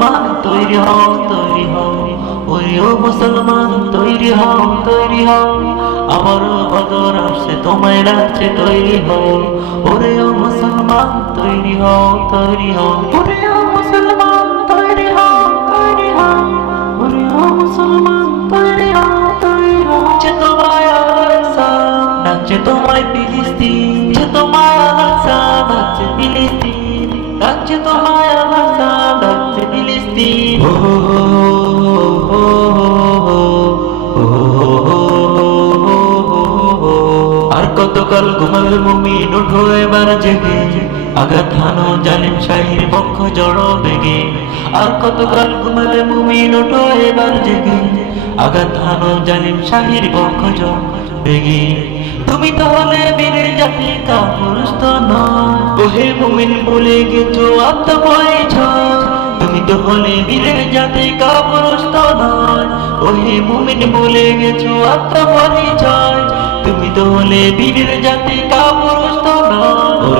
মুসলমান তৈরি হও তৈরি হও। ওরে ও মুসলমান, তৈরি হও তৈরি হও। আমার বদর আসছে, তোমায় ডাকছে তৈরি হও। ওরে ও মুসলমান, তৈরি হও তৈরি হও। ওরে ও মুসলমান, তৈরি হও তৈরি হও। ওরে ও মুসলমান, তৈরি হও তৈরি হও। যে তোমায় আলাদা ডাকছে তোমায় ফিলিস্তিন। যে তোমায় আলাদা ডাকছে ফিলিস্তিন। ডাকছে তোমায় আর কতকাল ঘুমাবে মুমিন উঠো এবার জেগে। আঘাত হানো জালিম শাহির পক্ষ জড়ো বেগে। আর কতকাল ঘুমাবে মুমিন উঠো এবার জেগে। আঘাত হানো জালিম শাহির পক্ষ জড়ো বেগে। তুমি তাহলে বীরের জাতি কাপুরুষ তো নয়। ওহে মুমিন বলে গেছো আত্মপরিচয়। তুমি তো হলে বীরের জাতি কাপুরুষ তো নয়। ওহে মুমিন বলে গেছো আত্মপরিচয়। তুমি তো হলে বীরের জাতি ও